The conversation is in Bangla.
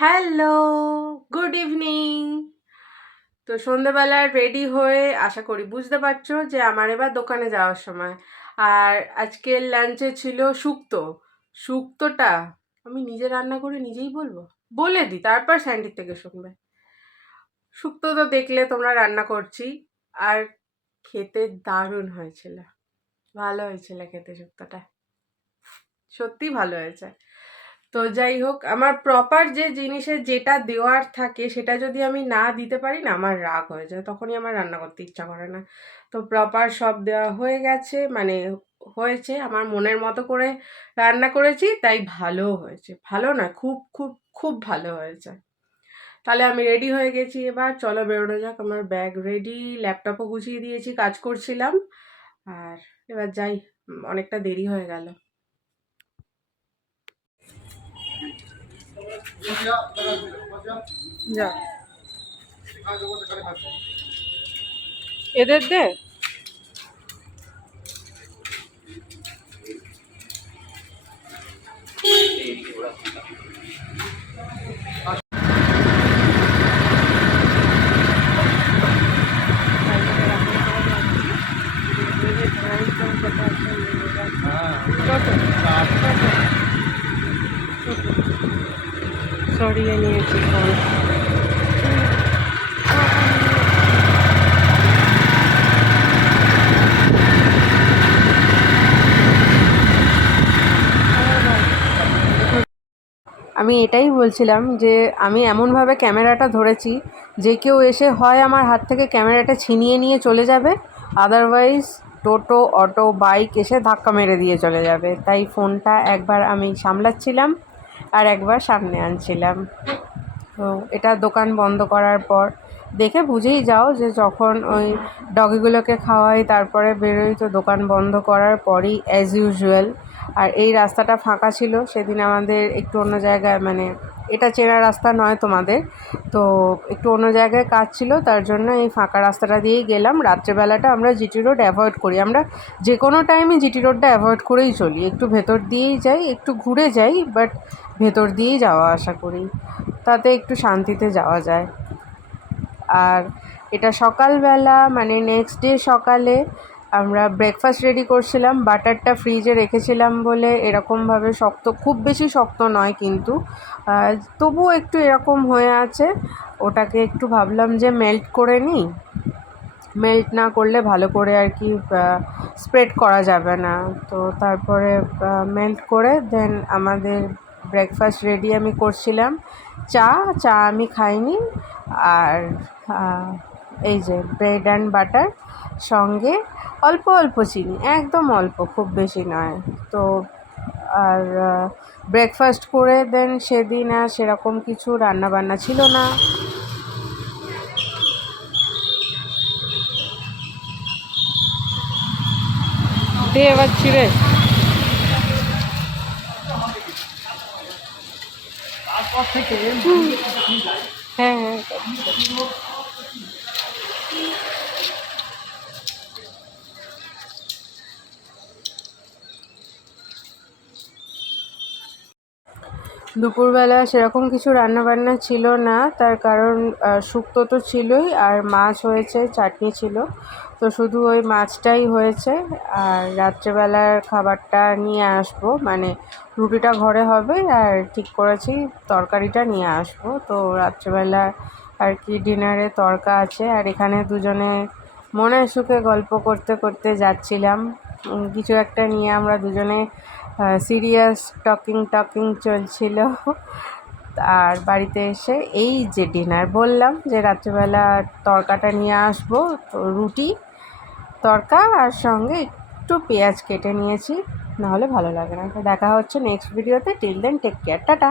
Hello, good evening. তো সন্ধেবেলা রেডি হয়ে আশা করি বুঝতে পারছো যে আমার এবার দোকানে যাওয়ার সময়। আর আজকের লাঞ্চে ছিল শুক্তো। শুক্তোটা আমি নিজে রান্না করে নিজেই বলবো, বলে দিই তারপর স্যান্ডি থেকে শুনবে। শুক্তো তো দেখলে তোমরা রান্না করছি, আর খেতে দারুণ হয়েছিল। ভালো হয়েছিল খেতে শুক্তোটা, সত্যি ভালো হয়েছে। তো যাই হোক, আমার প্রপার যে জিনিসের যেটা দেওয়ার থাকে সেটা যদি আমি না দিতে পারি না, আমার রাগ হয়ে যায়, তখনই আমার রান্না করতে ইচ্ছা করে না। তো প্রপার সব দেওয়া হয়ে গেছে, মানে হয়েছে, আমার মনের মতো করে রান্না করেছি, তাই ভালো হয়েছে। ভালো না, খুব খুব খুব ভালো হয়েছে। তাহলে আমি রেডি হয়ে গেছি, এবার চলো বেরোনো যাক। আমার ব্যাগ রেডি, ল্যাপটপও গুছিয়ে দিয়েছি, কাজ করছিলাম। আর এবার যাই, অনেকটা দেরি হয়ে গেল। যা এদের দে। সরিয়ে নিয়েছি ফোন। আমি এটাই বলছিলাম যে আমি এমনভাবে ক্যামেরাটা ধরেছি যে কেউ এসে হয় আমার হাত থেকে ক্যামেরাটা ছিনিয়ে নিয়ে চলে যাবে, আদারওয়াইজ টোটো, অটো, বাইক এসে ধাক্কা মেরে দিয়ে চলে যাবে। তাই ফোনটা একবার আমি সামলাচ্ছিলাম আর একবার সামনে আনছিলাম। তো এটা দোকান বন্ধ করার পর দেখে বুঝেই যাও যে যখন ওই ডগিগুলোকে খাওয়াই তারপরে বেরোই, তো দোকান বন্ধ করার পরই অ্যাজ ইউজুয়াল। আর এই রাস্তাটা ফাঁকা ছিল সেদিন, আমাদের একটু অন্য জায়গায়, মানে এটা চেনা রাস্তা নয় তোমাদের, তো একটু অন্য জায়গায় কাজ ছিল, তার জন্য এই ফাঁকা রাস্তাটা দিয়েই গেলাম। রাত্রেবেলাটা আমরা জিটি রোড অ্যাভয়েড করি, আমরা যে কোনো টাইমে জিটি রোডটা অ্যাভয়েড করেই চলি, একটু ভেতর দিয়েই যাই, একটু ঘুরে যাই, বাট ভেতর দিয়েই যাওয়া আসা করি, তাতে একটু শান্তিতে যাওয়া যায়। আর এটা সকালবেলা, মানে নেক্সট ডে সকালে আমরা ব্রেকফাস্ট রেডি করছিলাম। বাটারটা ফ্রিজে রেখেছিলাম বলে এরকমভাবে শক্ত, খুব বেশি শক্ত নয় কিন্তু তবুও একটু এরকম হয়ে আছে। ওটাকে একটু ভাবলাম যে মেল্ট করে নিই, মেল্ট না করলে ভালো করে আর কি স্প্রেড করা যাবে না। তো তারপরে মেল্ট করে দেন আমাদের ব্রেকফাস্ট রেডি আমি করছিলাম। চা আমি খাইনি, আর এই যে ব্রেড অ্যান্ড বাটার, সঙ্গে অল্প অল্প চিনি, একদম অল্প, খুব বেশি নয়। তো আর ব্রেকফাস্ট করে দেন সেদিন আর সেরকম কিছু রান্নাবান্না ছিল না। দে এবার ছিঁড়ে। হ্যাঁ হ্যাঁ, দুপুরবেলা সেরকম কিছু রান্নাবান্না ছিল না, তার কারণ শুক্তো তো ছিলই, আর মাছ হয়েছে, চাটনি ছিল, তো শুধু ওই মাছটাই হয়েছে। আর রাত্রেবেলার খাবারটা নিয়ে আসবো, মানে রুটিটা ঘরে হবে, আর ঠিক করেছি তরকারিটা নিয়ে আসবো। তো রাত্রেবেলা আর কি ডিনারে তরকা আছে। আর এখানে দুজনে মনের সুখে গল্প করতে করতে যাচ্ছিলাম, কিছু একটা নিয়ে আমরা দুজনে সিরিয়াস টকিং চলছিল। আর বাড়িতে এসে এই যে ডিনার, বললাম যে রাত্রিবেলা তরকাটা নিয়ে আসবো, তো রুটি, তরকা, আর সঙ্গে একটু পেঁয়াজ কেটে নিয়েছি, নাহলে ভালো লাগে না। তো দেখা হচ্ছে নেক্সট ভিডিওতে। Till then take care, tata.